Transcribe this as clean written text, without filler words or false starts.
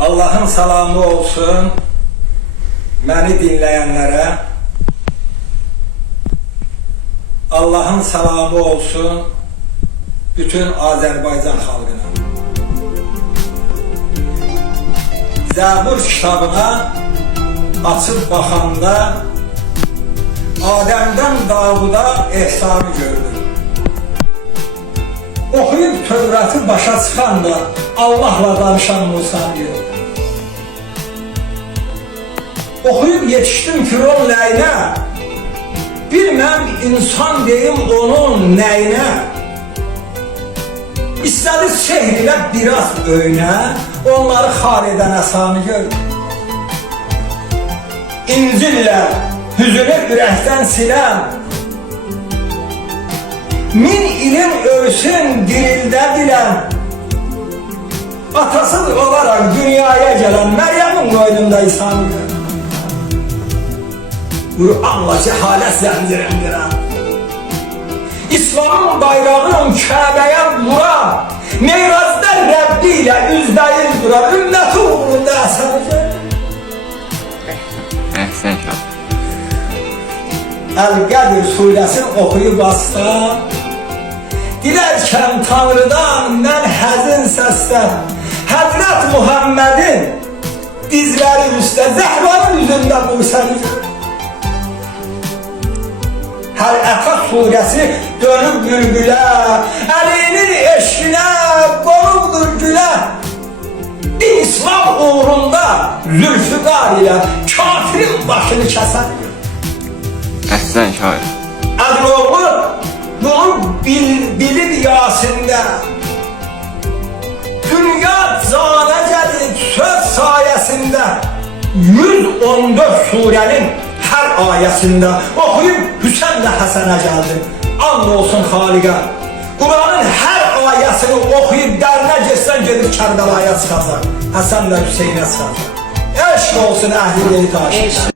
Allah'ın salamı olsun beni dinleyenlere. Allah'ın salamı olsun bütün Azerbaycan halkına. Zəbur kitabına açıp baxanda Adem'den Davuda ehsanı gördüm. Okuyup Tövratı başa çıxanda Allah'la danışan Musa diyor. Okuyup yetiştim Firon ləyinə, bilmem insan deyim onun nəyinə. İstədi sehr ilə biraz öynə, onları xal edən əsanı gördüm. İncillə hüzünü ürəkdən silən, min ilin ölsün dirildə bilən, atasız olarak dünyaya gelen Meryem'in koynunda İsa'nı gördüm. Kur'an'la cehalet zincirindiren, İslam'ın bayrağının Kabe'ye vuran, Meyraz'da Rabbi ile yüzdeyiz duran ümmeti uğrunda esanı gördüm. El-Qədir suresini okuyup basta, dilerken Tanrı'dan ben həzin səslə Hazret Muhammed'in dizleri üstte Zehra'nın yüzünde bulsanız. Her Əkaf suresi dönüp bülbüle, elinin eşkine konumdur güle. İslam uğrunda Zülfikar ile kafirin başını keser. Əhsən şair. Ədoğlu bunu bilib Yasin'de. Dünya cana gelip söz sayesinde 114 surenin her ayesinde okuyup Hüseyin de Hasan'a geldi. Andolsun Halik'e. Kur'an'ın her ayesini okuyup derine geçsen gelip Kerbela'ya çıkacak. Hasan da Hüseyin'e çıkacak. Eşk olsun ehli beyt aşıklar.